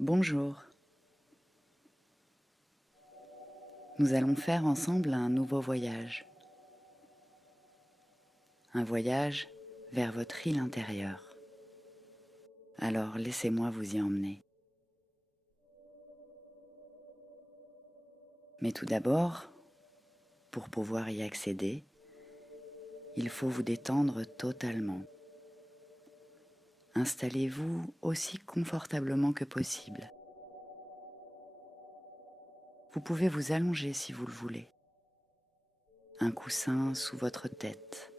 Bonjour. Nous allons faire ensemble un nouveau voyage. Un voyage vers votre île intérieure. Alors laissez-moi vous y emmener. Mais tout d'abord, pour pouvoir y accéder, il faut vous détendre totalement. Installez-vous aussi confortablement que possible. Vous pouvez vous allonger si vous le voulez. Un coussin sous votre tête.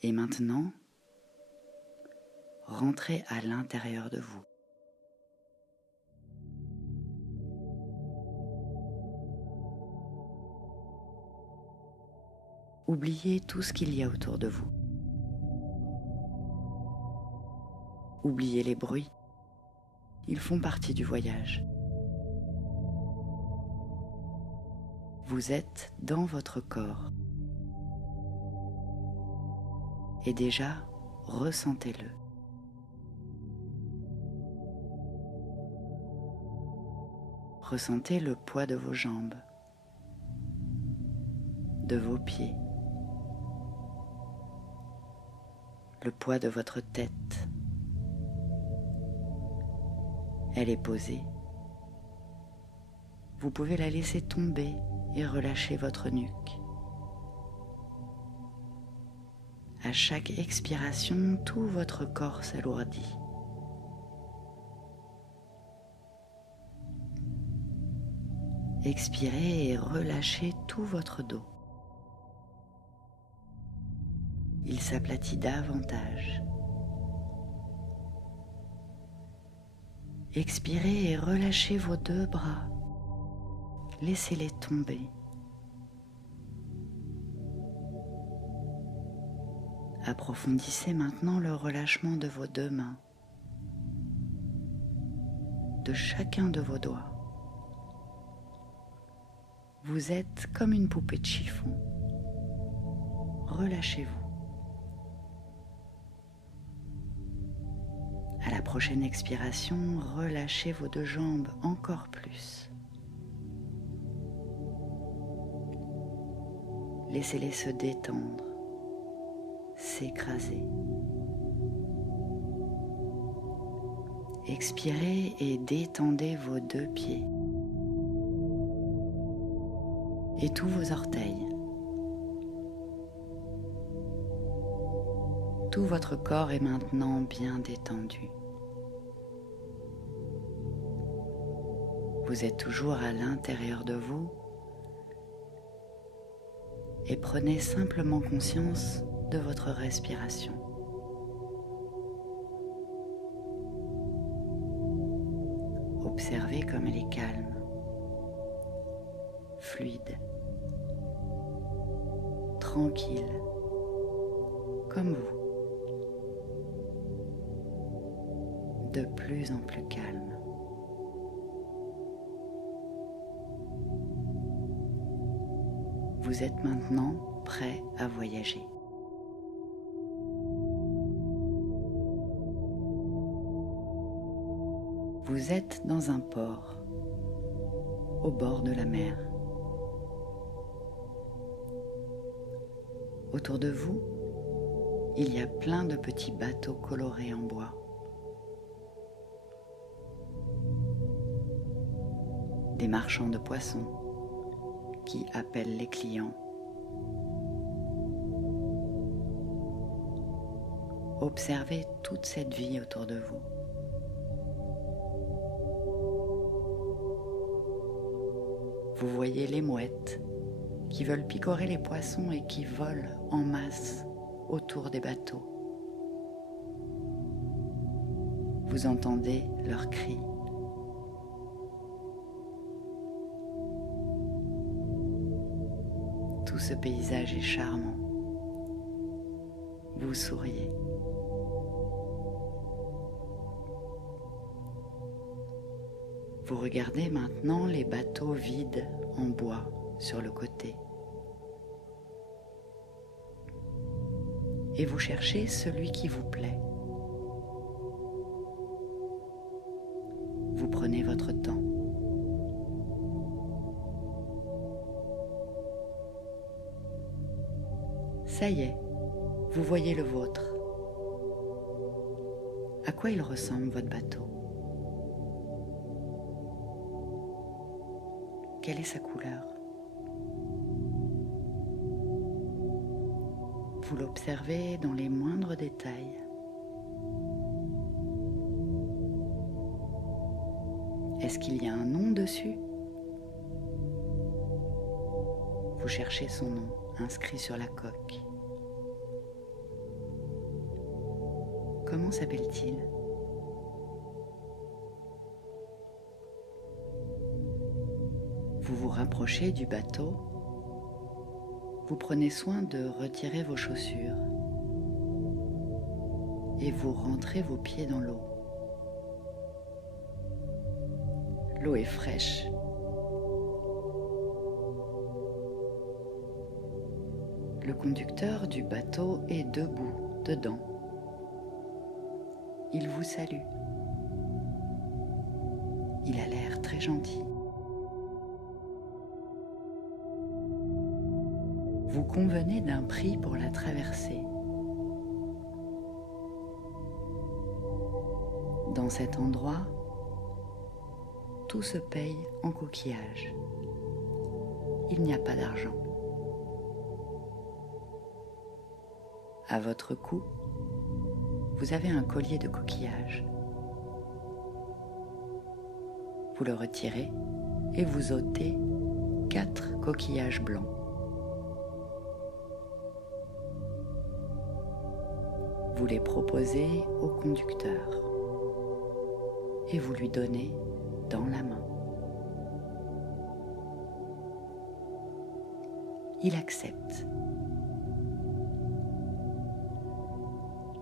Et maintenant, rentrez à l'intérieur de vous. Oubliez tout ce qu'il y a autour de vous. Oubliez les bruits. Ils font partie du voyage. Vous êtes dans votre corps. Et déjà, ressentez-le. Ressentez le poids de vos jambes, de vos pieds, le poids de votre tête. Elle est posée. Vous pouvez la laisser tomber et relâcher votre nuque. À chaque expiration, tout votre corps s'alourdit. Expirez et relâchez tout votre dos. Il s'aplatit davantage. Expirez et relâchez vos deux bras. Laissez-les tomber. Approfondissez maintenant le relâchement de vos deux mains, de chacun de vos doigts. Vous êtes comme une poupée de chiffon. Relâchez-vous. À la prochaine expiration, relâchez vos deux jambes encore plus. Laissez-les se détendre, s'écraser. Expirez et détendez vos deux pieds et tous vos orteils. Tout votre corps est maintenant bien détendu. Vous êtes toujours à l'intérieur de vous et prenez simplement conscience de votre respiration. Observez comme elle est calme, fluide, tranquille, comme vous. De plus en plus calme. Vous êtes maintenant prêt à voyager. Vous êtes dans un port, au bord de la mer. Autour de vous, il y a plein de petits bateaux colorés en bois. Des marchands de poissons qui appellent les clients. Observez toute cette vie autour de vous. Vous voyez les mouettes qui veulent picorer les poissons et qui volent en masse autour des bateaux. Vous entendez leurs cris. Tout ce paysage est charmant. Vous souriez. Vous regardez maintenant les bateaux vides en bois sur le côté. Et vous cherchez celui qui vous plaît. Ça y est, vous voyez le vôtre. À quoi il ressemble votre bateau? Quelle est sa couleur? Vous l'observez dans les moindres détails. Est-ce qu'il y a un nom dessus? Vous cherchez son nom inscrit sur la coque. Comment s'appelle-t-il? Vous vous rapprochez du bateau. Vous prenez soin de retirer vos chaussures et vous rentrez vos pieds dans l'eau. L'eau est fraîche. Le conducteur du bateau est debout dedans. Il vous salue. Il a l'air très gentil. Vous convenez d'un prix pour la traversée. Dans cet endroit, tout se paye en coquillages. Il n'y a pas d'argent. À votre cou, vous avez un collier de coquillages. Vous le retirez et vous ôtez 4 coquillages blancs. Vous les proposez au conducteur et vous lui donnez dans la main. Il accepte.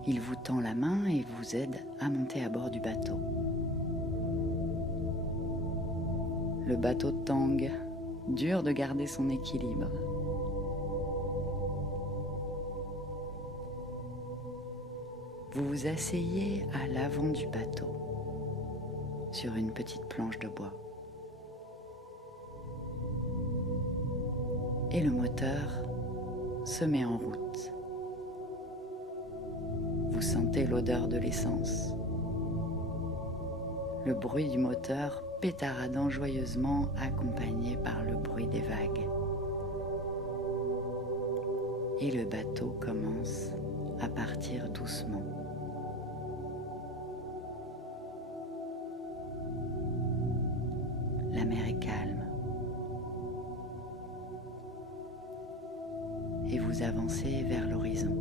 Il vous tend la main et vous aide à monter à bord du bateau. Le bateau tangue, dur de garder son équilibre. Vous vous asseyez à l'avant du bateau, sur une petite planche de bois. Et le moteur se met en route. Vous sentez l'odeur de l'essence. Le bruit du moteur pétaradant joyeusement, accompagné par le bruit des vagues. Et le bateau commence à partir doucement. La mer est calme. Et vous avancez vers l'horizon.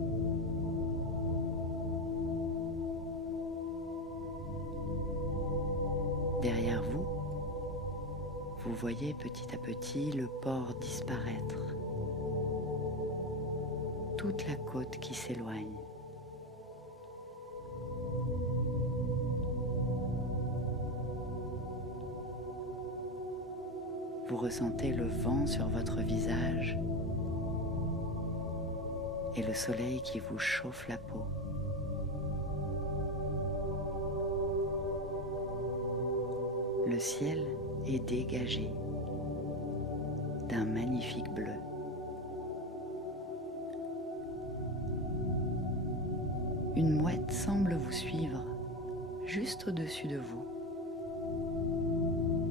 Derrière vous, vous voyez petit à petit le port disparaître. Toute la côte qui s'éloigne. Vous ressentez le vent sur votre visage et le soleil qui vous chauffe la peau. Le ciel est dégagé d'un magnifique bleu. Une mouette semble vous suivre juste au-dessus de vous.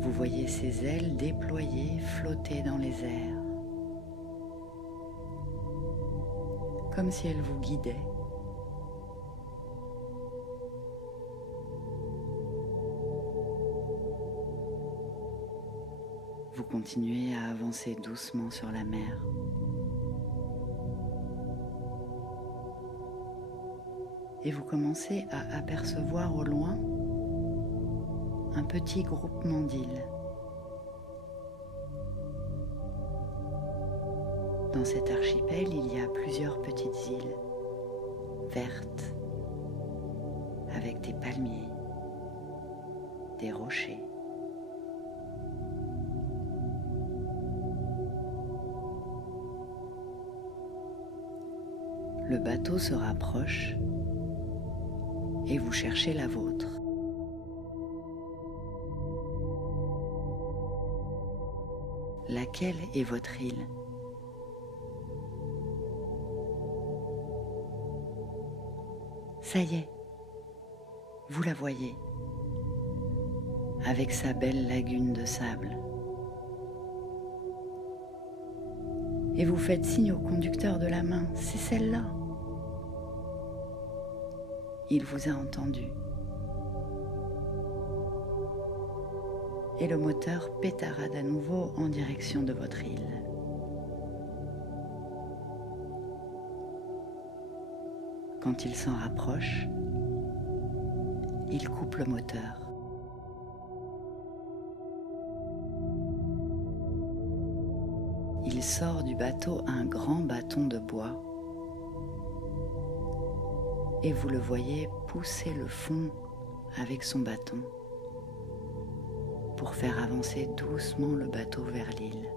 Vous voyez ses ailes déployées flotter dans les airs, comme si elle vous guidait. Vous continuez à avancer doucement sur la mer. Et vous commencez à apercevoir au loin un petit groupement d'îles. Dans cet archipel, il y a plusieurs petites îles vertes avec des palmiers, des rochers. Le bateau se rapproche et vous cherchez la vôtre. Laquelle est votre île? Ça y est, vous la voyez, avec sa belle lagune de sable. Et vous faites signe au conducteur de la main, c'est celle-là. Il vous a entendu. Et le moteur pétarade à nouveau en direction de votre île. Quand il s'en rapproche, il coupe le moteur. Il sort du bateau un grand bâton de bois et vous le voyez pousser le fond avec son bâton pour faire avancer doucement le bateau vers l'île.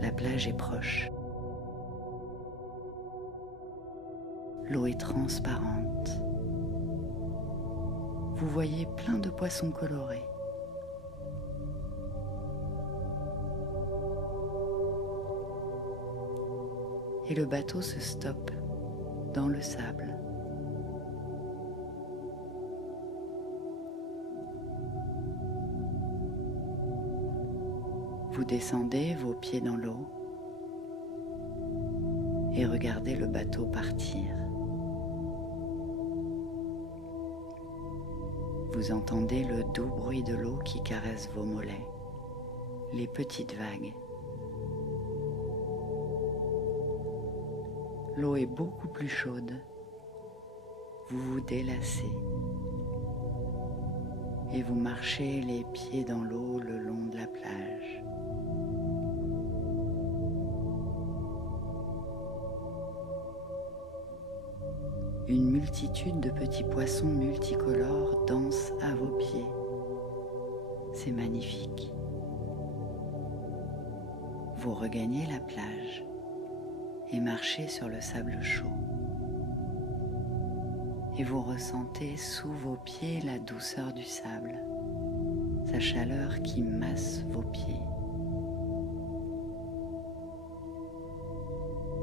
La plage est proche. L'eau est transparente. Vous voyez plein de poissons colorés. Et le bateau se stoppe dans le sable. Vous descendez vos pieds dans l'eau et regardez le bateau partir. Vous entendez le doux bruit de l'eau qui caresse vos mollets, les petites vagues. L'eau est beaucoup plus chaude. Vous vous délassez et vous marchez les pieds dans l'eau le long de la plage. Une multitude de petits poissons multicolores dansent à vos pieds. C'est magnifique. Vous regagnez la plage et marchez sur le sable chaud. Et vous ressentez sous vos pieds la douceur du sable, sa chaleur qui masse vos pieds.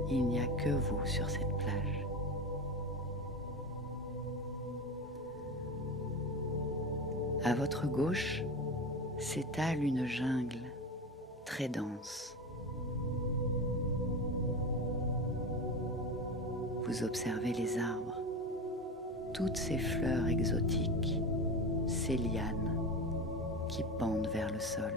Il n'y a que vous sur cette plage. À votre gauche s'étale une jungle très dense. Vous observez les arbres, toutes ces fleurs exotiques, ces lianes qui pendent vers le sol.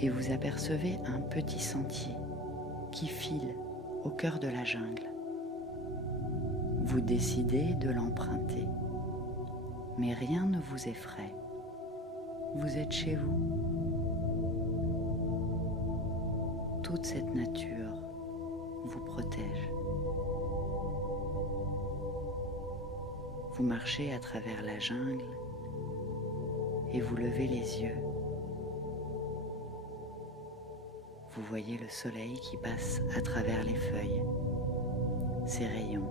Et vous apercevez un petit sentier qui file au cœur de la jungle. Vous décidez de l'emprunter, mais rien ne vous effraie. Vous êtes chez vous. Toute cette nature vous protège. Vous marchez à travers la jungle et vous levez les yeux. Vous voyez le soleil qui passe à travers les feuilles, ses rayons.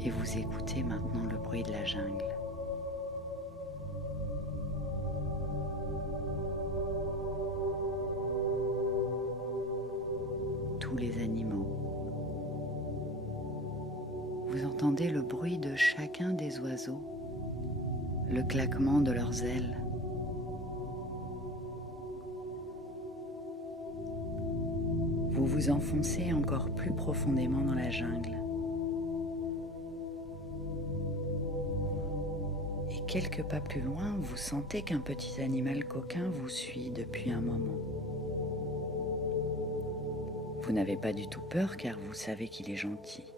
Et vous écoutez maintenant le bruit de la jungle. Tous les animaux. Vous entendez le bruit de chacun des oiseaux, le claquement de leurs ailes. Vous vous enfoncez encore plus profondément dans la jungle. Et quelques pas plus loin, vous sentez qu'un petit animal coquin vous suit depuis un moment. Vous n'avez pas du tout peur car vous savez qu'il est gentil.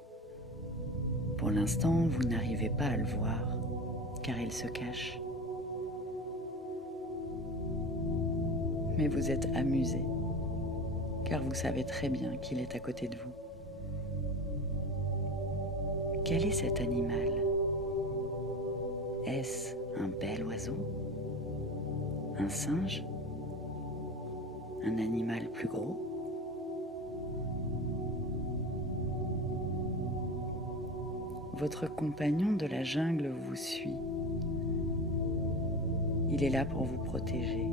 Pour l'instant, vous n'arrivez pas à le voir car il se cache. Mais vous êtes amusé car vous savez très bien qu'il est à côté de vous. Quel est cet animal ? Est-ce un bel oiseau ? Un singe ? Un animal plus gros ? votre compagnon de la jungle vous suit. Il est là pour vous protéger.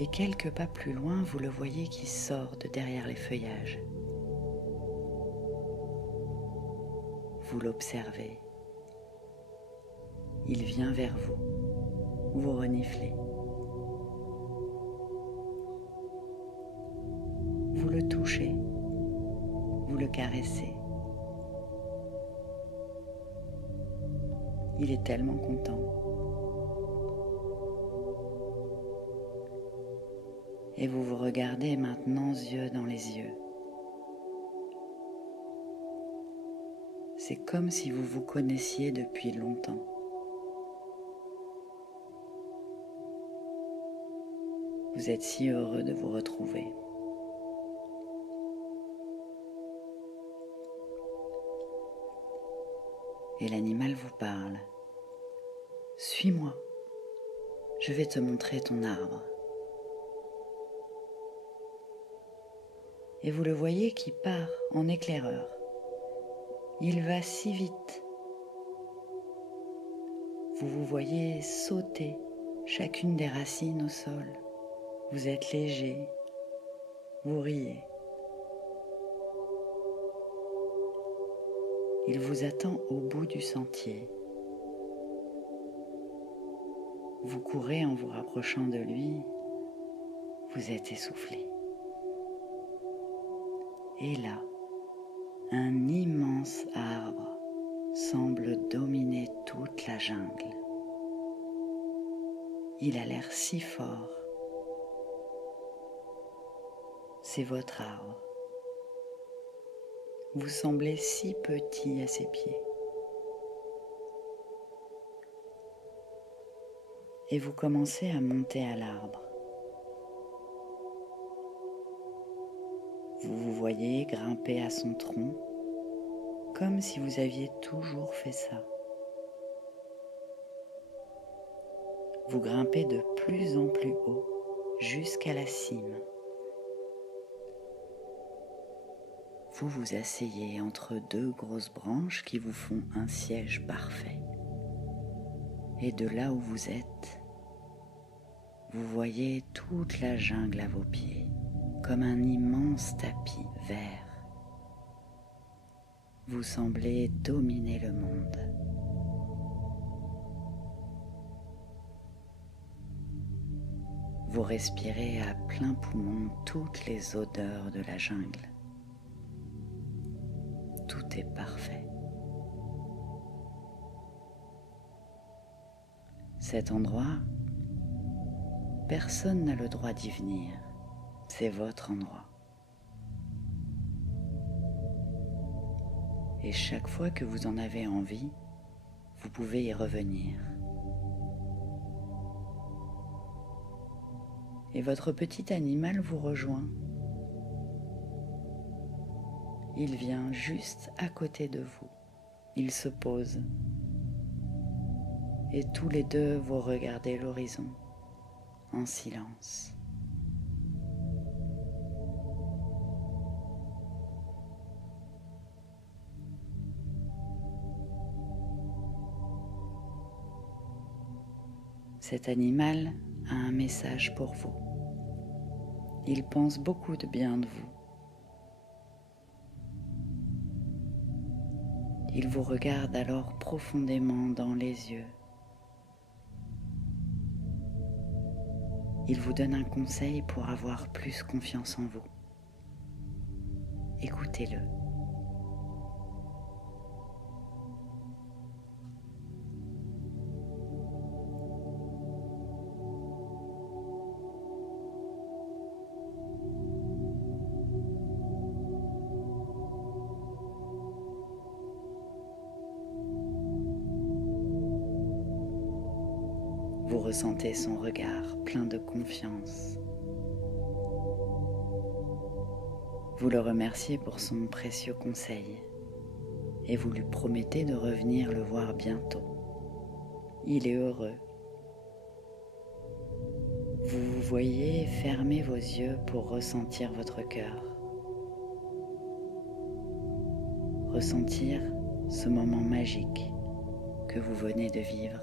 Et quelques pas plus loin, vous le voyez qui sort de derrière les feuillages. Vous l'observez. Il vient vers vous. Vous reniflez. Vous le touchez. Vous le caressez. Il est tellement content. Et vous vous regardez maintenant yeux dans les yeux. C'est comme si vous vous connaissiez depuis longtemps. Vous êtes si heureux de vous retrouver. Et l'animal vous parle. « Suis-moi, je vais te montrer ton arbre. » Et vous le voyez qui part en éclaireur. Il va si vite. Vous vous voyez sauter chacune des racines au sol. Vous êtes léger, vous riez. Il vous attend au bout du sentier. Vous courez en vous rapprochant de lui, vous êtes essoufflé. Et là, un immense arbre semble dominer toute la jungle. Il a l'air si fort. C'est votre arbre. Vous semblez si petit à ses pieds. Et vous commencez à monter à l'arbre. Vous vous voyez grimper à son tronc, comme si vous aviez toujours fait ça. Vous grimpez de plus en plus haut, jusqu'à la cime. Vous vous asseyez entre deux grosses branches qui vous font un siège parfait. Et de là où vous êtes, vous voyez toute la jungle à vos pieds, comme un immense tapis vert. Vous semblez dominer le monde. Vous respirez à plein poumon toutes les odeurs de la jungle. Tout est parfait. Cet endroit, personne n'a le droit d'y venir. C'est votre endroit. Et chaque fois que vous en avez envie, vous pouvez y revenir. Et votre petit animal vous rejoint. Il vient juste à côté de vous. Il se pose. Et tous les deux vous regardez l'horizon en silence. Cet animal a un message pour vous. Il pense beaucoup de bien de vous. Il vous regarde alors profondément dans les yeux. Il vous donne un conseil pour avoir plus confiance en vous. Écoutez-le. Vous ressentez son regard plein de confiance. Vous le remerciez pour son précieux conseil et vous lui promettez de revenir le voir bientôt. Il est heureux. Vous vous voyez fermer vos yeux pour ressentir votre cœur. ressentir ce moment magique que vous venez de vivre.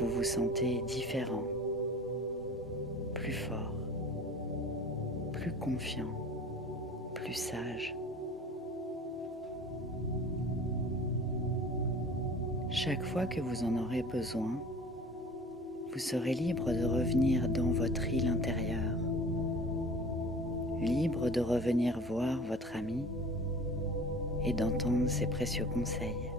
Vous vous sentez différent, plus fort, plus confiant, plus sage. Chaque fois que vous en aurez besoin, vous serez libre de revenir dans votre île intérieure, libre de revenir voir votre ami et d'entendre ses précieux conseils.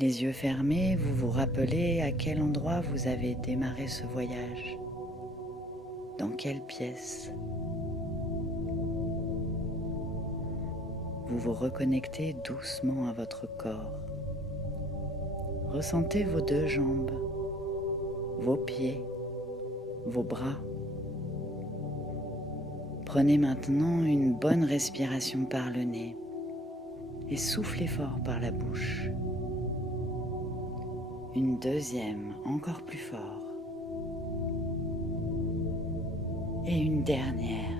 Les yeux fermés, vous vous rappelez à quel endroit vous avez démarré ce voyage, dans quelle pièce. Vous vous reconnectez doucement à votre corps. Ressentez vos 2 jambes, vos pieds, vos bras. Prenez maintenant une bonne respiration par le nez et soufflez fort par la bouche. Une deuxième, encore plus fort. Et une dernière.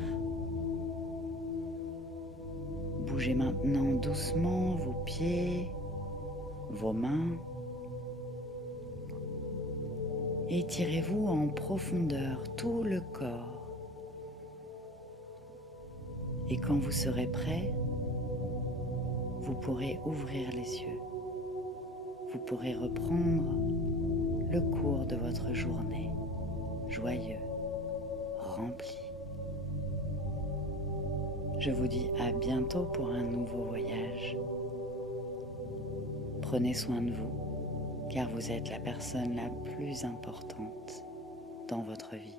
Bougez maintenant doucement vos pieds, vos mains. Étirez-vous en profondeur tout le corps. Et quand vous serez prêt, vous pourrez ouvrir les yeux. Vous pourrez reprendre le cours de votre journée, joyeux, rempli. Je vous dis à bientôt pour un nouveau voyage. Prenez soin de vous, car vous êtes la personne la plus importante dans votre vie.